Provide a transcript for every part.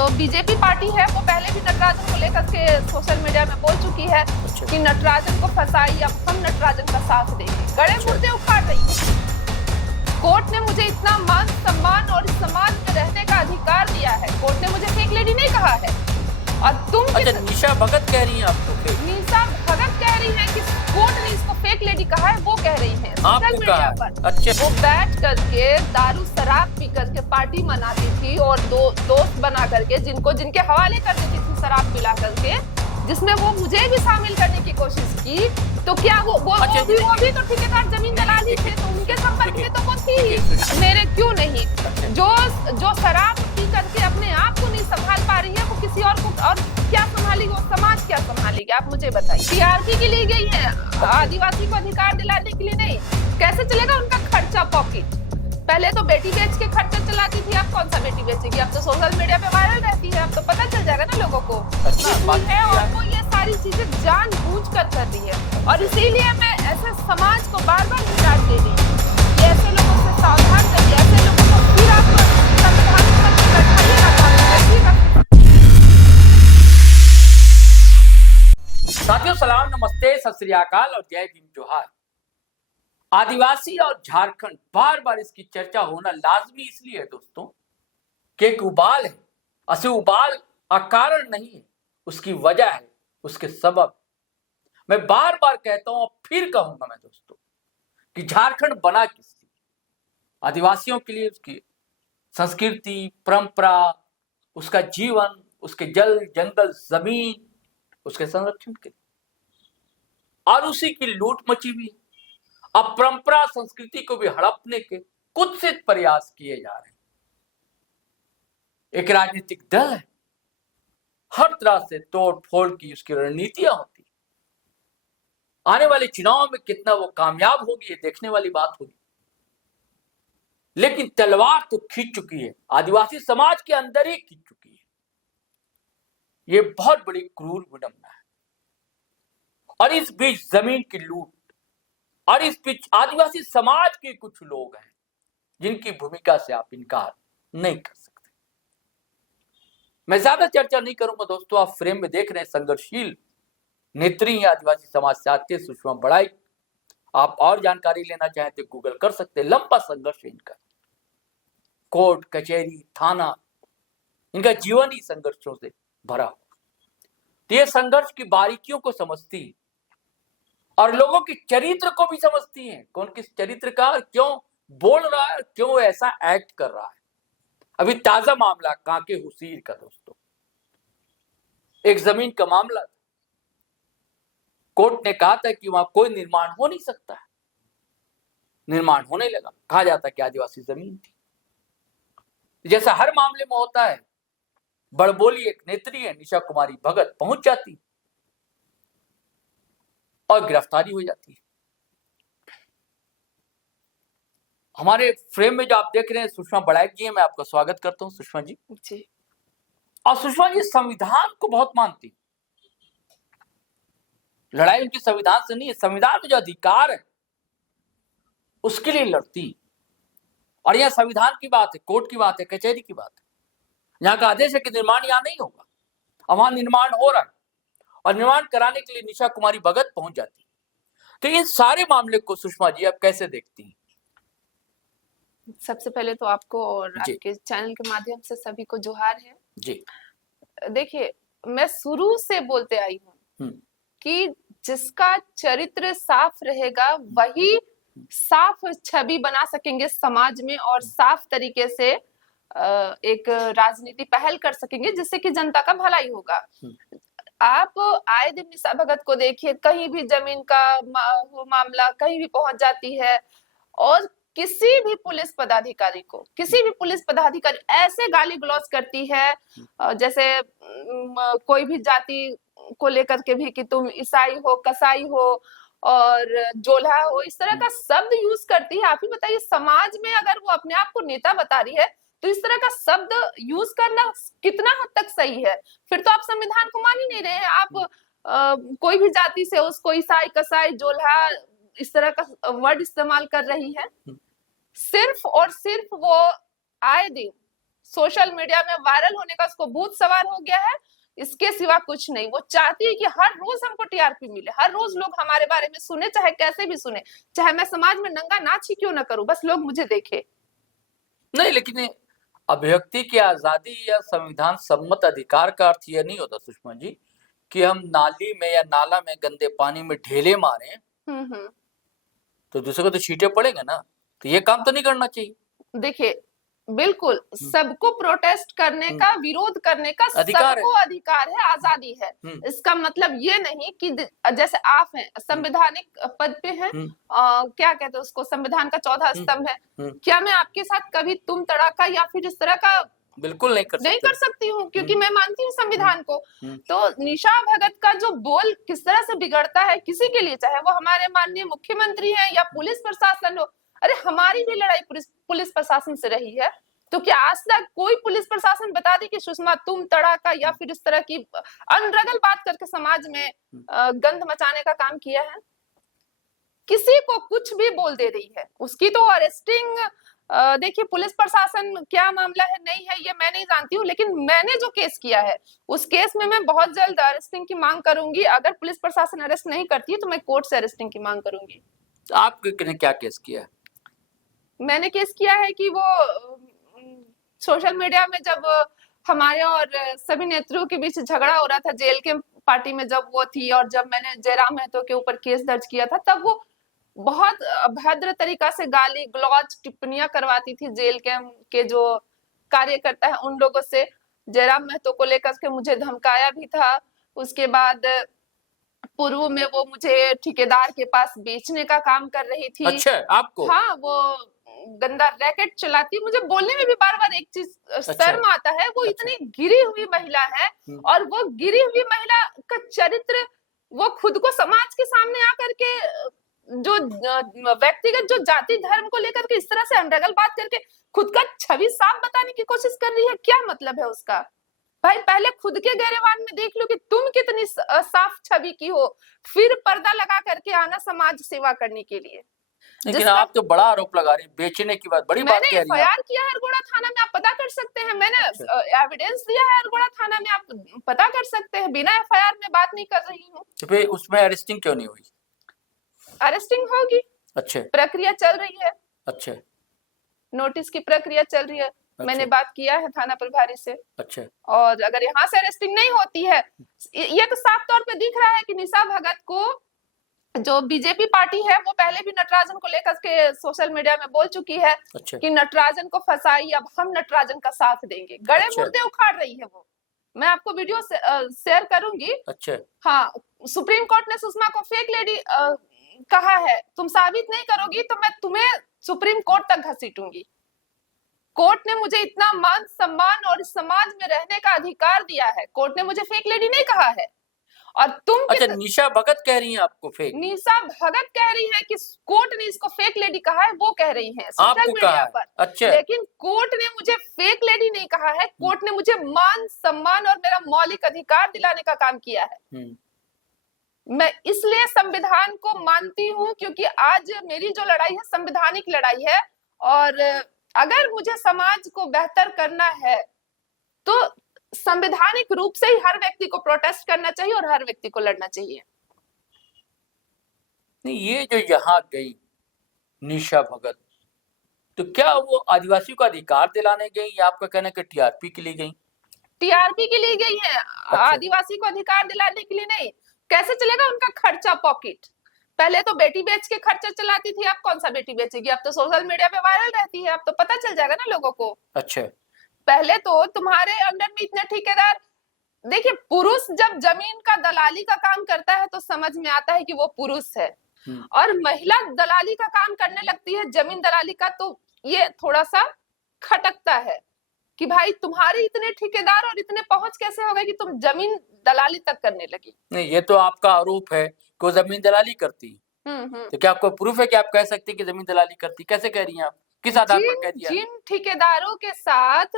जो BJP party है वो पहले भी नटराजन को लेकर के सोशल मीडिया में बोल चुकी है कि नटराजन को फंसाई, अब हम नटराजन का साथ देंगे। गड़े मुर्दे उखाड़ रही है। कोर्ट ने मुझे इतना मान सम्मान और इस समाज में रहने का अधिकार दिया है। कोर्ट ने मुझे फेक लेडी नहीं कहा है। और तुम निशा भगत कह रही हैं आपको फेक? निशा भगत कह रही है कि कोर्ट ने इसको फेक लेडी कहा है, वो कह रही है सोशल मीडिया पर। अच्छा, वो बैठ करके दारू शराब पी करके पार्टी मनाती थी और दोस्त बना करके जिनके हवाले कर देती थी शराब पिला करके, जिसमें वो मुझे भी शामिल करने की कोशिश की। तो क्या वो भी तो ठेकेदार जमीन दलाली थे, तो उनके संपर्क में तो वो थी। मेरे क्यों नहीं? जो शराब पी करके अपने आप को नहीं संभाल पा रही है, वो किसी और को और क्या संभालेगी? वो समाज क्या संभालेगी? आप मुझे बताइए। टीआरपी के लिए गई है, आदिवासी को अधिकार दिलाने के लिए नहीं। कैसे चलेगा उनका खर्चा पॉकेट? पहले तो बेटी बेच के खर्चा चलाती थी, अब कौन सा बेटी बेचेगी? अब तो सोशल मीडिया पे वायरल रहती है, अब तो पता चल जाएगा ना लोगों को। है और वो ये सारी चीजें जानबूझ कर रही है, और इसीलिए मैं ऐसे समाज को बार बार हिदायत दे रही हूँ कि ऐसे लोगों से सावधान करिए, ऐसे लोगों को फिर आप संविधान पर बैठाइएगा। साथियों, सलाम, नमस्ते, सत श्री अकाल और जय भीम जोहार। आदिवासी और झारखंड, बार बार इसकी चर्चा होना लाजमी इसलिए है दोस्तों कि एक उबाल है। असे उबाल अकारण नहीं है, उसकी वजह है, उसके सबब। मैं बार बार कहता हूं और फिर कहूंगा मैं दोस्तों कि झारखंड बना किस लिए? आदिवासियों के लिए, उसकी संस्कृति, परंपरा, उसका जीवन, उसके जल जंगल जमीन, उसके संरक्षण के लिए, और उसी की लूट मची हुई है। अब परंपरा संस्कृति को भी हड़पने के कुत्सित प्रयास किए जा रहे हैं। एक राजनीतिक दल है, हर तरह से तोड़ फोड़ की उसकी रणनीतियां होती। आने वाले चुनाव में कितना वो कामयाब होगी, ये देखने वाली बात होगी। लेकिन तलवार तो खींच चुकी है, आदिवासी समाज के अंदर ही खींच चुकी है। ये बहुत बड़ी क्रूर विडंबना है। और इस बीच जमीन की लूट, और इस बीच आदिवासी समाज के कुछ लोग हैं जिनकी भूमिका से आप इनकार नहीं कर सकते। मैं ज्यादा चर्चा नहीं करूंगा दोस्तों। आप फ्रेम में देख रहे हैं संघर्षशील नेत्री आदिवासी समाज से आते सुषमा बड़ाई। आप और जानकारी लेना चाहें तो गूगल कर सकते हैं। लंबा संघर्ष है इनका, कोर्ट कचहरी थाना, इनका जीवन ही संघर्षों से भरा हो। तो ये संघर्ष की बारीकियों को समझती और लोगों के चरित्र को भी समझती हैं, कौन किस चरित्र का क्यों बोल रहा है, क्यों ऐसा एक्ट कर रहा है। अभी ताजा मामला कांके हुसीर का दोस्तों, एक जमीन का मामला। कोर्ट ने कहा था कि वहां कोई निर्माण हो नहीं सकता है, निर्माण होने लगा। कहा जाता कि आदिवासी जमीन थी। जैसा हर मामले में होता है, बड़बोली एक नेत्री है निशा कुमारी भगत, पहुंच जाती और गिरफ्तारी हो जाती है। हमारे फ्रेम में जो आप देख रहे हैं सुषमा बड़ाइक जी हैं, मैं आपका स्वागत करता हूं सुषमा जी। और सुषमा जी संविधान को बहुत मानती, लड़ाई उनकी संविधान से नहीं है, संविधान में जो अधिकार है उसके लिए लड़ती। और यह संविधान की बात है, कोर्ट की बात है, कचहरी की बात है। यहाँ का आदेश है कि निर्माण यहाँ नहीं होगा, अब वहां निर्माण हो रहा है और निर्माण कराने के लिए निशा कुमारी भगत पहुंच जाती। तो इन सारे मामले को सुषमा जी आप कैसे देखती हैं? सबसे पहले तो आपको और आपके चैनल के माध्यम से सभी को जोहार है जी। देखिए, मैं शुरू से बोलते आई हूँ कि जिसका चरित्र साफ रहेगा वही साफ छवि बना सकेंगे समाज में, और साफ तरीके से एक राजनीति पहल कर सकेंगे जिससे कि जनता का भलाई होगा। आप आए दिन निशा भगत को देखिए, कहीं भी जमीन का मामला कहीं भी पहुंच जाती है, और किसी भी पुलिस पदाधिकारी ऐसे गाली गलौज करती है जैसे कोई भी जाति को लेकर के भी कि तुम ईसाई हो, कसाई हो और जोल्हा हो, इस तरह का शब्द यूज करती है। आप ही बताइए, समाज में अगर वो अपने आप को नेता बता रही है तो इस तरह का शब्द यूज करना कितना हद तक सही है? फिर तो आप संविधान को मान ही नहीं रहे हैं। आप कोई भी जाति से उसको ईसाई, कसाई, जोल्हा इस तरह का वर्ड इस्तेमाल कर रही है। सिर्फ और सिर्फ वो आए दिन सोशल मीडिया में वायरल होने का उसको भूत सवार हो गया है, इसके सिवा कुछ नहीं। वो चाहती है कि हर रोज हमको टीआरपी मिले, हर रोज लोग हमारे बारे में सुने, चाहे कैसे भी सुने, चाहे मैं समाज में नंगा नाच ही क्यों ना करूं, बस लोग मुझे देखे। नहीं, लेकिन अभिव्यक्ति की आजादी या संविधान सम्मत अधिकार का अर्थ यह नहीं होता सुषमा जी कि हम नाली में या नाला में गंदे पानी में ढेले मारें तो दूसरे को तो छींटे पड़ेंगे ना, तो ये काम तो नहीं करना चाहिए। देखिए, बिल्कुल सबको प्रोटेस्ट करने का, विरोध करने का अधिकार सबको अधिकार है, आजादी है। इसका मतलब ये नहीं कि जैसे आप हैं, संवैधानिक पद पे हैं, क्या कहते हैं उसको, संविधान का चौथा स्तंभ है, क्या मैं आपके साथ कभी तुम तड़ाका या फिर इस तरह का बिल्कुल नहीं कर सकती हूँ, क्योंकि मैं मानती हूँ संविधान को। तो निशा भगत का जो बोल किस तरह से बिगड़ता है किसी के लिए, चाहे वो हमारे माननीय मुख्यमंत्री हैं या पुलिस प्रशासन हो, अरे हमारी भी लड़ाई पुलिस प्रशासन से रही है, तो क्या आज तक कोई पुलिस प्रशासन बता दी कि सुषमा तुम तड़ाका या फिर इस तरह की अनरगल बात करके समाज में गंध मचाने का काम किया है? किसी को कुछ भी बोल दे रही है, उसकी तो अरेस्टिंग, देखिए पुलिस प्रशासन क्या मामला है नहीं है ये मैं नहीं जानती हूँ, लेकिन मैंने जो केस किया है उस केस में मैं बहुत जल्द अरेस्टिंग की मांग करूंगी। अगर पुलिस प्रशासन अरेस्ट नहीं करती है तो मैं कोर्ट से अरेस्टिंग की मांग करूंगी। आपने क्या केस किया? मैंने केस किया है कि वो सोशल मीडिया में जब हमारे और सभी नेताओं के बीच झगड़ा हो रहा था जेल के पार्टी में जब वो थी, और जब मैंने जयराम महतो के ऊपर केस दर्ज किया था, तब वो बहुत अभद्र तरीका से गाली गलौज टिप्पणियां करवाती थी जेल के जो कार्यकर्ता है उन लोगों से। जयराम महतो को लेकर के मुझे धमकाया भी था। उसके बाद पूर्व में वो मुझे ठेकेदार के पास बेचने का काम कर रही थी। अच्छा, आपको? हाँ, वो गंदा रैकेट चलाती। मुझे बोलने में भी बार बार एक चीज शर्म आता है, वो इतनी गिरी हुई महिला है, और वो गिरी हुई महिला का चरित्र, वो खुद को समाज के सामने आकर के जो व्यक्तिगत जो जाति धर्म को लेकर के इस तरह से अनरगल बात करके खुद का छवि साफ बताने की कोशिश कर रही है। क्या मतलब है उसका? भाई पहले खुद के गैरवान में देख लो कि तुम कितनी साफ छवि की हो, फिर पर्दा लगा करके आना समाज सेवा करने के लिए। लेकिन आप तो बड़ा आरोप लगा रही हैं, बेचने की बात, बड़ी बात कह रही हैं। मैंने एफआईआर किया है अरगोड़ा थाना में, आप पता कर सकते हैं। मैंने एविडेंस दिया है अरगोड़ा थाना में, आप पता कर सकते हैं। बिना एफआईआर में बात नहीं कर रही हूँ। तो फिर उसमें अरेस्टिंग क्यों नहीं हुई? अरेस्टिंग होगी। अच्छा, प्रक्रिया चल रही है। अच्छा, नोटिस की प्रक्रिया चल रही है। अच्छा। मैंने बात किया है थाना प्रभारी से। अच्छा। और अगर यहाँ से अरेस्टिंग नहीं होती है, ये तो साफ तौर पे दिख रहा है कि निशा भगत को, जो बीजेपी पार्टी है, वो पहले भी नटराजन को लेकर के सोशल मीडिया में बोल चुकी है। अच्छा। कि नटराजन को फंसाई, अब हम नटराजन का साथ देंगे। गड़े अच्छा। मुर्दे उखाड़ रही है वो। मैं आपको वीडियो शेयर करूंगी। अच्छा। हाँ, सुप्रीम कोर्ट ने सुषमा को फेक लेडी कहा है। तुम साबित नहीं करोगी तो मैं तुम्हें सुप्रीम कोर्ट तक घसीटूंगी। कोर्ट ने मुझे इतना मान सम्मान और इस समाज में रहने का अधिकार दिया है। कोर्ट ने मुझे फेक लेडी नहीं कहा है। और तुम अच्छा, निशा भगत कह रही हैं आपको फेक? निशा भगत कह रही है कि कोर्ट ने इसको फेक लेडी कहा है, वो कह रही है सोशल मीडिया पर। अच्छा। लेकिन कोर्ट ने मुझे फेक लेडी नहीं कहा है। कोर्ट ने मुझे मान सम्मान और मेरा मौलिक अधिकार दिलाने का काम किया है। मैं इसलिए संविधान को मानती हूँ क्योंकि आज मेरी जो लड़ाई है संवैधानिक लड़ाई है, और अगर मुझे समाज को बेहतर करना है तो संवैधानिक रूप से ही हर व्यक्ति को प्रोटेस्ट करना चाहिए और हर व्यक्ति को लड़ना चाहिए। नहीं, ये जो यहाँ गई निशा भगत, तो क्या वो आदिवासी को अधिकार दिलाने गई या आपका कहना है कि टीआरपी के लिए गई? टीआरपी के लिए गई है। अच्छा। आदिवासी को अधिकार दिलाने के लिए नहीं। कैसे चलेगा उनका खर्चा पॉकेट? पहले तो बेटी बेच के खर्चा चलाती थी, अब कौन सा बेटी बेचेगी? अब तो सोशल मीडिया पे वायरल रहती है, अब तो पता चल जाएगा ना लोगों को। अच्छा। पहले तो तुम्हारे अंडर में इतने ठेकेदार, देखिए पुरुष जब जमीन का दलाली का काम करता है तो समझ में आता है कि वो पुरुष है, और महिला दलाली का काम करने लगती है जमीन दलाली का, तो ये थोड़ा सा खटकता है कि भाई तुम्हारे इतने ठेकेदार और इतने पहुंच कैसे हो गए कि तुम जमीन दलाली तक करने लगी। नहीं, ये तो आपका आरोप है कि वो जमीन दलाली करती। तो क्या आपको प्रूफ है कि आप कह सकते हैं कि जमीन दलाली करती? कैसे कह रही हैं आप? किस आधार पर कह दिया? जिन ठेकेदारों के साथ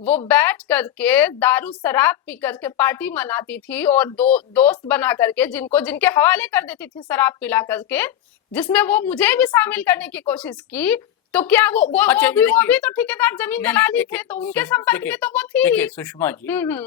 वो बैठ करके दारू शराब पी करके पार्टी मनाती थी और दोस्त बना करके जिनके हवाले कर देती थी शराब पिला करके, जिसमें वो मुझे भी शामिल करने की कोशिश की, तो क्या अच्छा, ये वो देखिए, भी तो ठेकेदार जमीन नहीं दलाल ही देखिए, थे, तो उनके संपर्क देखिए में तो वो थी ही। देखिए सुषमा जी, हम्म।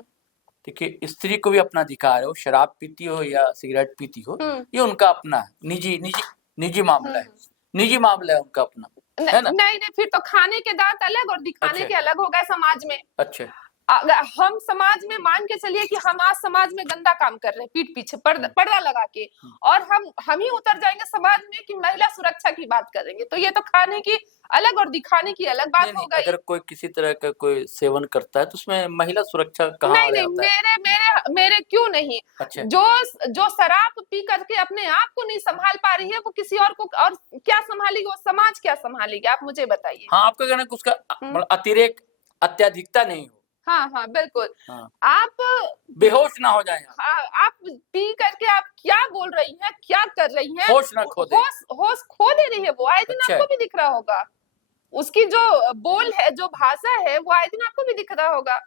देखिए स्त्री को भी अपना अधिकार है, वो शराब पीती हो या सिगरेट पीती हो, हम्म। ये उनका अपना है, निजी निजी निजी मामला है, हम्म। निजी मामला है उनका अपना, है ना? नहीं नहीं, फिर तो खाने के दांत अलग और दिखाने अच्छा के अलग हो गए समाज में। अच्छा। अगर हम समाज में मान के चलिए कि हम आज समाज में गंदा काम कर रहे हैं पीठ पीछे पर्दा लगा के, और हम ही उतर जाएंगे समाज में कि महिला सुरक्षा की बात करेंगे, तो ये तो खाने की अलग और दिखाने की अलग बात नहीं हो नहीं, गई। अगर कोई किसी तरह का कोई सेवन करता है तो उसमें महिला सुरक्षा कहाँ नहीं आ नहीं, जाता है? मेरे मेरे मेरे क्यों नहीं। अच्छा जो जो शराब पी करके अपने आप को नहीं संभाल पा रही है, वो किसी और को और क्या संभालेगी, वो समाज क्या संभालेगी, आप मुझे बताइए। हाँ, आपका कहना है कि उसका हम्म। मतलब अतिरेक, अत्याधिकता नहीं हो, हाँ हाँ बिल्कुल। हाँ, आप बेहोश ना हो जाए आप, हाँ, आप पी करके आप क्या बोल रही हैं, क्या कर रही हैं, होश ना खो दे। होश खो दे रही है वो, आए दिन अच्छा आपको है। भी दिख रहा होगा। उसकी जो बोल है, जो भाषा है, वो आए दिन आपको भी दिख रहा होगा।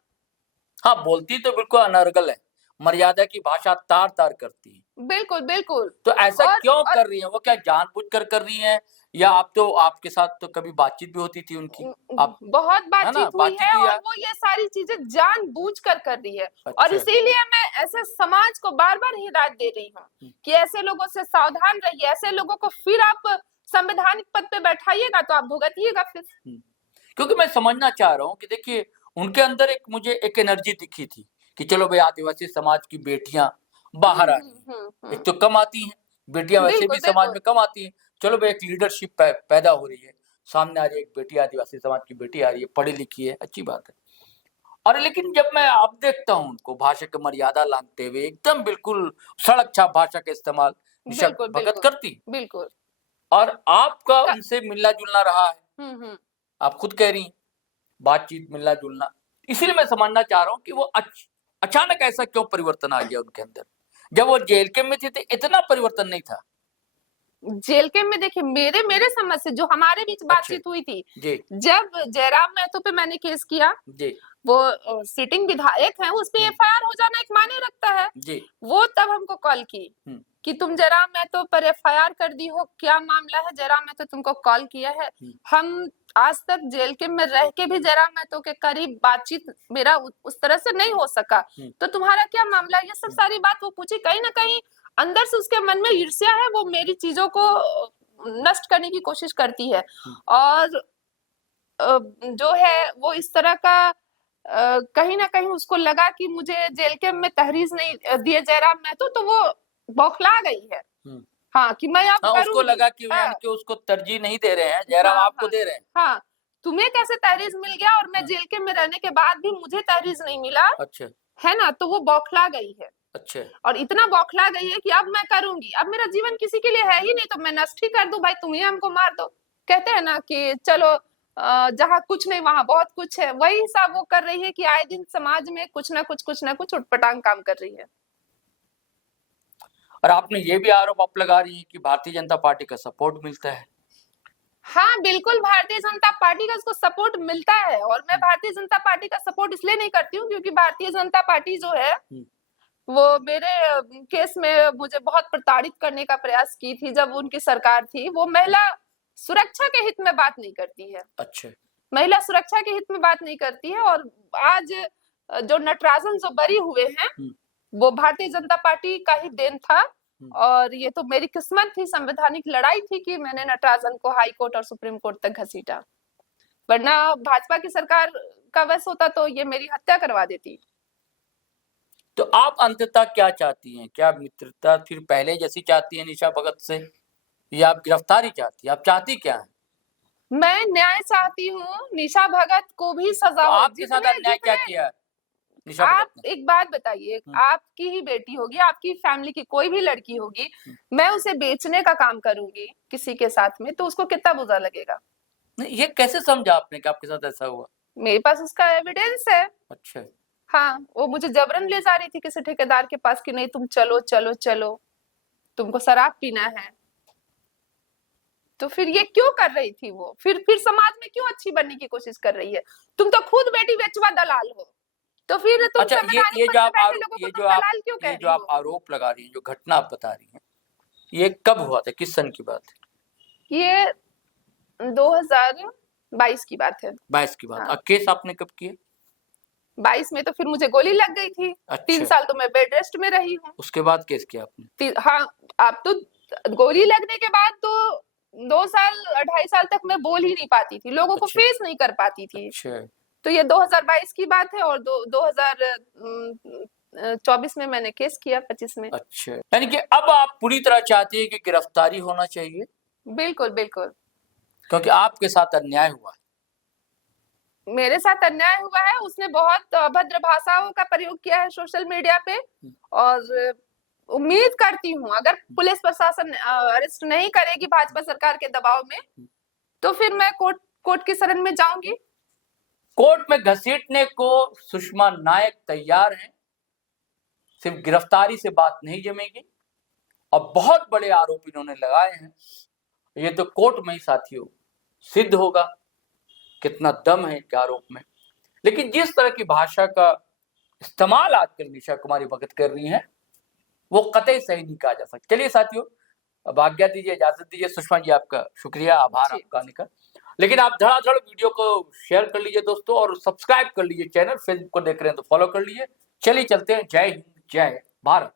हाँ, बोलती तो बिल्कुल अनर्गल है, मर्यादा की भाषा तार तार करती है। बिल्कुल बिल्कुल। तो ऐसा और क्यों कर रही है वो? क्या जानबूझकर कर रही है, या आप तो आपके साथ तो कभी बातचीत भी होती थी उनकी, आप, बहुत है ना, बातचीत हुई बातचीत है, हुई और है? वो ये सारी चीजें जानबूझ कर रही है। और अच्छा इसीलिए मैं ऐसे समाज को बार बार हिदायत दे रही हूँ कि ऐसे लोगों से सावधान रहिए, ऐसे लोगों को फिर आप संवैधानिक पद पे बैठाइएगा तो आप भुगतिएगा फिर। क्योंकि मैं समझना चाह रहा हूँ कि देखिए उनके अंदर एक, मुझे एक एनर्जी दिखी थी कि चलो भाई, आदिवासी समाज की बेटियां बाहर आ रही हैं, एक तो कम आती हैं बेटियां, वैसे बिल्कुल भी समाज बिल्कुल। में कम आती हैं, चलो भाई एक लीडरशिप पैदा हो रही है, सामने आ रही है एक बेटी, आदिवासी समाज की बेटी आ रही है, पढ़ी लिखी है, अच्छी बात है। और लेकिन जब मैं आप देखता हूँ उनको भाषा की मर्यादा लांघते हुए, एकदम बिल्कुल सड़क छाप भाषा का इस्तेमाल निशा बिल्कुल भगत बिल्कुल करती, बिल्कुल। और आपका क- उनसे मिलना जुलना रहा है, हम्म। आप खुद कह रही हैं, बातचीत, मिलना जुलना, इसीलिए मैं समझना चाह रहा हूँ कि वो अचानक ऐसा क्यों परिवर्तन आ गया उनके अंदर? जब वो जेल के में थे तो इतना परिवर्तन नहीं था। जेल के में देखिए, मेरे मेरे समझ से जो हमारे बीच अच्छा बातचीत हुई थी, जी जब जयराम महतो पे मैंने केस किया, जी वो सिटिंग विधायक हैं, उस पे एफआईआर हो जाना एक मायने रखता है। जी वो तब हमको कॉल की कि तुम जयराम महतो पर एफआईआर कर दी हो, क्या मामला है, जयराम महतो तुमको कॉल किया है। हम आज तक जेल के में रह के भी जयराम महतो के करीब बातचीत मेरा उस तरह से नहीं हो सका, तो तुम्हारा क्या मामला है, ये सब सारी बात वो पूछी। कहीं ना कहीं अंदर से उसके मन में ईर्ष्या है, वो मेरी चीजों को नष्ट करने की कोशिश करती है। और जो है वो इस तरह का कहीं ना कहीं उसको लगा कि मुझे जेल के में तहरीर नहीं दिए जयराम महतो, तो वो बौखला गई है। हाँ, कि मैं अब हाँ, उसको करूंगी। लगा कि हाँ यानी कि उसको तरजीह नहीं दे रहे हैं जयराम, हाँ आपको हाँ दे रहे हैं। हाँ, तुम्हें कैसे तहरीर मिल गया और मैं जेल के में रहने के बाद भी मुझे तहरीर नहीं मिला, अच्छा है ना, तो वो बौखला गई है। अच्छा और इतना बौखला गई है कि अब मैं करूंगी, अब मेरा जीवन किसी के लिए है ही नहीं, तो मैं नष्ट ही कर दूं, भाई तुम ही हमको मार दो। कहते हैं ना कि चलो जहाँ कुछ नहीं वहां बहुत कुछ है, वही हिसाब वो कर रही है कि आए दिन समाज में कुछ ना कुछ उटपटांग काम कर रही है। और आपने ये भी आरोप आप लगा रही है कि भारतीय जनता पार्टी का सपोर्ट मिलता है। हाँ बिल्कुल, भारतीय जनता पार्टी का उसको सपोर्ट मिलता है, और मैं भारतीय जनता पार्टी का सपोर्ट इसलिए नहीं करती हूँ क्योंकि भारतीय जनता पार्टी जो है वो मेरे केस में मुझे बहुत प्रताड़ित करने का प्रयास की थी। जब उनकी सरकार थी, वो महिला सुरक्षा के हित में बात नहीं करती है। अच्छा महिला सुरक्षा के हित में बात नहीं करती है। और आज जो नटराजन जो बरी हुए हैं, वो भारतीय जनता पार्टी का ही देन था। और ये तो मेरी किस्मत थी, संवैधानिक लड़ाई थी कि मैंने नटराजन को हाई कोर्ट और सुप्रीम कोर्ट तक घसीटा, वरना भाजपा की सरकार का वश होता तो ये मेरी हत्या करवा देती। तो आप अंततः क्या चाहती हैं? क्या मित्रता फिर पहले जैसी चाहती हैं निशा भगत से, या आप गिरफ्तारी चाहती हैं? आप चाहती क्या है? मैं न्याय चाहती हूँ, निशा भगत को भी सजा तो हो। आपके साथ अन्याय क्या किया है निशा आप भगत ने? एक बात बताइए, आपकी ही बेटी होगी, आपकी फैमिली की कोई भी लड़की होगी, मैं उसे बेचने का काम करूंगी किसी के साथ में, तो उसको कितना बुरा लगेगा? नहीं, ये कैसे समझा आपने कि आपके साथ ऐसा हुआ? मेरे पास उसका एविडेंस है। अच्छा हाँ, वो मुझे जबरन ले जा रही थी किसी ठेकेदार के पास कि नहीं तुम चलो चलो चलो, तुमको शराब पीना है। तो फिर ये क्यों कर रही थी वो? फिर समाज में क्यों अच्छी बनने की कोशिश कर रही है? तुम तो खुद बेटी बेचवा दलाल हो, तो फिर तुम अच्छा, संवैधानिक पद पे बैठे लोगों को तुम दलाल क्यों कह ये जो रही आप हो? आरोप लगा रही हैं, जो घटना आप बता रही हैं, ये कब हुआ था, किस सन की बात है? ये 2022 की बात है। 22 की बात। हाँ। अब केस आपने कब किया? 22 में तो फिर मुझे गोली लग गई थी। 3 अच्छा, साल तो मैं बेड रेस्ट में रही हूँ। उसके बाद केस किया आपने? हाँ, आप तो गोली लगने के बाद तो 2 साल 2.5 साल तक मैं बोल ही नहीं पाती थी, लोगों को अच्छा फेस नहीं कर पाती थी। अच्छा तो ये 2022 की बात है और 2024 में मैंने केस किया, 25 में। अच्छा, यानी कि अब आप पूरी तरह चाहती है कि गिरफ्तारी होना चाहिए, बिल्कुल, बिल्कुल। क्योंकि आपके साथ अन्याय हुआ है। मेरे साथ अन्याय हुआ है, उसने बहुत अभद्र भाषाओं का प्रयोग किया है सोशल मीडिया पे और उम्मीद करती हूँ अगर पुलिस प्रशासन अरेस्ट नहीं करेगी भाजपा सरकार के दबाव में, तो फिर मैं कोर्ट की शरण में जाऊंगी। कोर्ट में घसीटने को सुषमा नायक तैयार हैं, सिर्फ गिरफ्तारी से बात नहीं जमेगी। और बहुत बड़े आरोप इन्होंने लगाए हैं, ये तो कोर्ट में ही साथियों सिद्ध होगा कितना दम है इनके आरोप में। लेकिन जिस तरह की भाषा का इस्तेमाल आजकल निशा कुमारी भगत कर रही हैं, वो कतई सही नहीं कहा जा सकता। चलिए साथियों, अब आज्ञा दीजिए, इजाजत दीजिए। सुषमा जी, आपका शुक्रिया, आभार जी। आपका आने का। लेकिन आप धड़ाधड़ वीडियो को शेयर कर लीजिए दोस्तों, और सब्सक्राइब कर लीजिए चैनल। फेसबुक को देख रहे हैं तो फॉलो कर लीजिए। चलिए चलते हैं। जय हिंद, जय भारत।